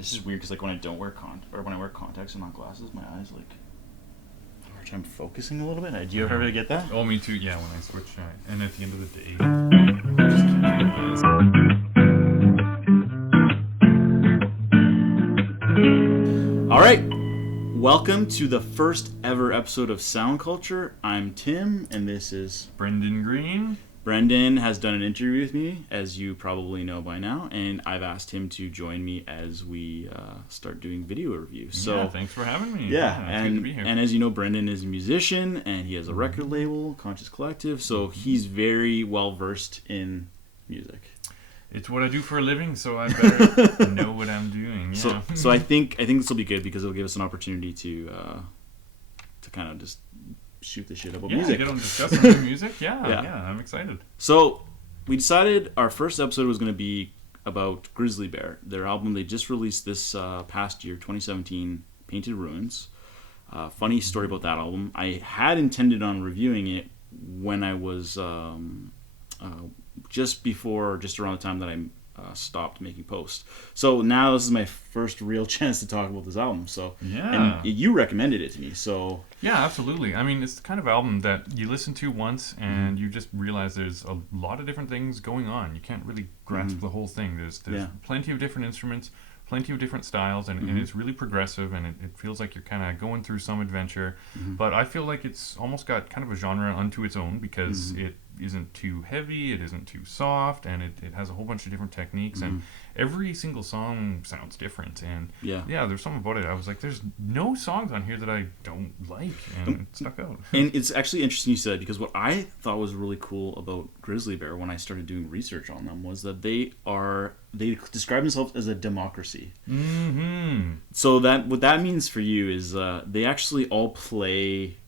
This is weird because like when I don't wear when I wear contacts and not glasses, my eyes like have a hard time focusing a little bit. Do you ever get that? Oh, me too. Yeah, when I switch, and at the end of the day, just All right. Welcome to the first ever episode of Sound Culture. I'm Tim, and this is Brendon Greene. Brendon has done an interview with me, as you probably know by now, and I've asked him to join me as we start doing video reviews. So yeah, thanks for having me. Yeah, it's good to be here. And as you know, Brendon is a musician, and he has a record label, Conscious Collective, so he's very well versed in music. It's what I do for a living, so I better know what I'm doing. Yeah. So I think this will be good because it'll give us an opportunity to kind of just shoot the shit about music. Get on discussing new music. Yeah, I'm excited. So we decided our first episode was going to be about Grizzly Bear, their album they just released this past year, 2017, Painted Ruins. Funny story about that album. I had intended on reviewing it when I was just around the time that I stopped making posts. So now this is my first real chance to talk about this album. So yeah, and you recommended it to me. So yeah, absolutely. I mean, it's the kind of album that you listen to once and you just realize there's a lot of different things going on. You can't really grasp the whole thing. There's plenty of different instruments, plenty of different styles, and it's really progressive, and it feels like you're kind of going through some adventure. But I feel like it's almost got kind of a genre unto its own because it isn't too heavy, it isn't too soft, and it has a whole bunch of different techniques, and every single song sounds different. And yeah, there's something about it. I was like, there's no songs on here that I don't like, and it stuck out. And it's actually interesting you said, because what I thought was really cool about Grizzly Bear when I started doing research on them was that they describe themselves as a democracy. So that what that means for you is they actually all play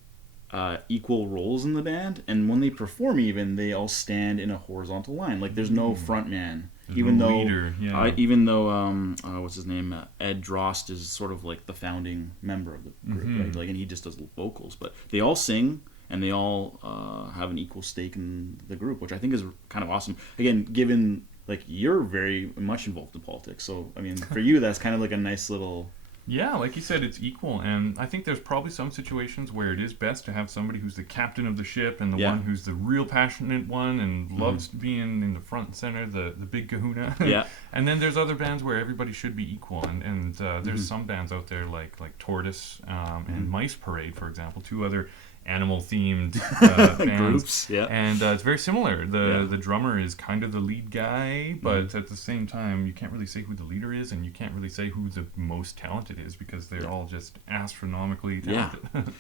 equal roles in the band, and when they perform, even they all stand in a horizontal line. Like there's no front man, even though what's his name, Ed Drost is sort of like the founding member of the group, right? Like, and he just does vocals, but they all sing and they all have an equal stake in the group, which I think is kind of awesome. Again, given like you're very much involved in politics, so I mean for you that's kind of like a nice little. Yeah, like you said, it's equal, and I think there's probably some situations where it is best to have somebody who's the captain of the ship and the one who's the real passionate one and loves being in the front and center, the big kahuna. Yeah. And then there's other bands where everybody should be equal, and there's some bands out there like Tortoise and Mice Parade, for example, two other animal-themed bands. Groups, and it's very similar. The drummer is kind of the lead guy, but at the same time, you can't really say who the leader is, and you can't really say who the most talented is because they're all just astronomically talented.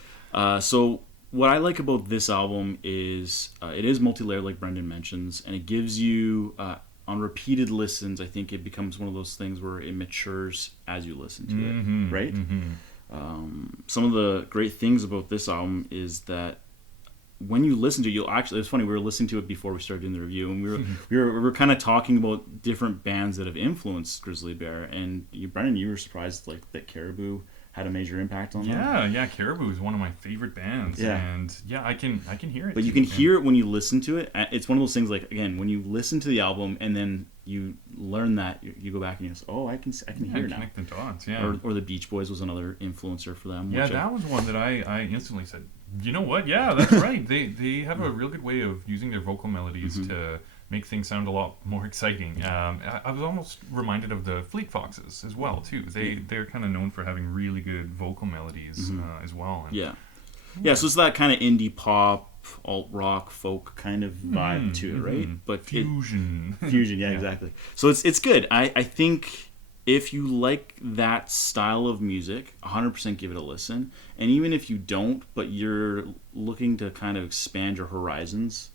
So what I like about this album is it is multi-layered, like Brendon mentions, and it gives you on repeated listens. I think it becomes one of those things where it matures as you listen to it, right? Some of the great things about this album is that when you listen to it, you'll actually, it's funny, we were listening to it before we started doing the review, and we were kind of talking about different bands that have influenced Grizzly Bear, and Brendon, you were surprised like that Caribou had a major impact on them. Yeah, Caribou is one of my favorite bands, and I can hear it. But you can hear it when you listen to it. It's one of those things, like, again, when you listen to the album and then you learn that, you go back and you say, oh, I can hear it now. Connect the dots, Or the Beach Boys was another influencer for them. Yeah, that was one that I instantly said, you know what? Yeah, that's right. They have a real good way of using their vocal melodies to make things sound a lot more exciting. I was almost reminded of the Fleet Foxes as well, too. They're kind of known for having really good vocal melodies as well. And so it's that kind of indie pop, alt rock, folk kind of vibe to it, right? But fusion, exactly. So it's good. I think if you like that style of music, 100% give it a listen. And even if you don't, but you're looking to kind of expand your horizons,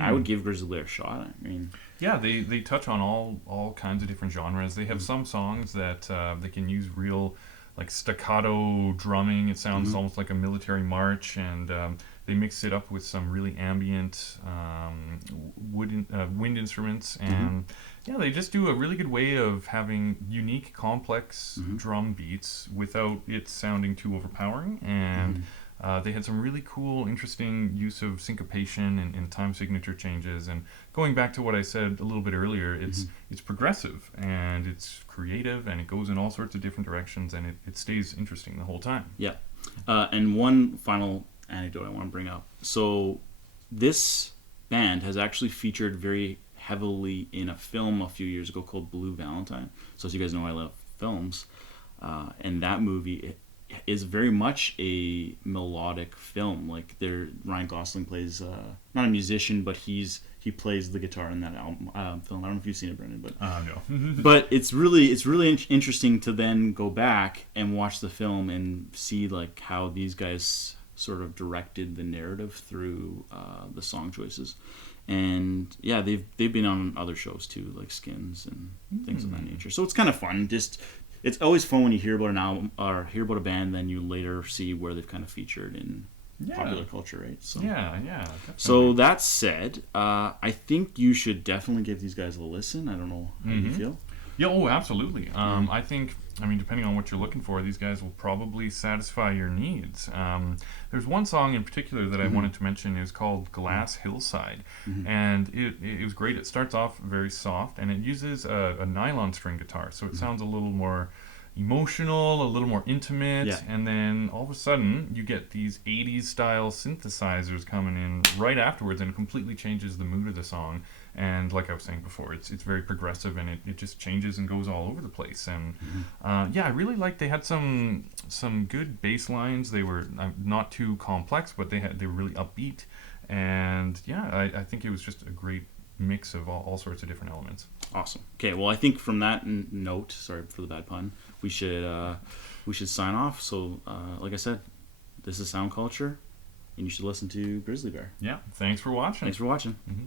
I would give Grizzly Bear a shot. I mean, they touch on all kinds of different genres. They have some songs that they can use real like staccato drumming. It sounds almost like a military march, and they mix it up with some really ambient wind instruments, and they just do a really good way of having unique, complex drum beats without it sounding too overpowering. And They had some really cool, interesting use of syncopation and time signature changes. And going back to what I said a little bit earlier, it's progressive and it's creative and it goes in all sorts of different directions and it stays interesting the whole time. Yeah. And one final anecdote I want to bring up. So this band has actually featured very heavily in a film a few years ago called Blue Valentine. So as you guys know, I love films. And that movie is very much a melodic film. Like Ryan Gosling plays not a musician, but he plays the guitar in that film. I don't know if you've seen it, Brendon, but No. but it's really interesting to then go back and watch the film and see like how these guys sort of directed the narrative through the song choices. And yeah, they've been on other shows too, like Skins and things of that nature. So it's kind of fun. It's always fun when you hear about an album or hear about a band, then you later see where they've kind of featured in popular culture, right? So yeah, definitely. So that said, I think you should definitely give these guys a listen. I don't know how you feel. Yeah, oh, absolutely. I think, depending on what you're looking for, these guys will probably satisfy your needs. There's one song in particular that I wanted to mention. It was called Glass Hillside, and it was great. It starts off very soft, and it uses a nylon string guitar, so it sounds a little more emotional, a little more intimate, and then all of a sudden you get these 80s style synthesizers coming in right afterwards, and it completely changes the mood of the song. And like I was saying before, it's very progressive and it just changes and goes all over the place. And I really liked they had some good bass lines. They were not too complex, but they were really upbeat. And I think it was just a great mix of all sorts of different elements. Awesome. Okay, well I think from that note, sorry for the bad pun, we should sign off. So like I said, this is Sound Culture, and you should listen to Grizzly Bear. Yeah, thanks for watching. Thanks for watching. Mm-hmm.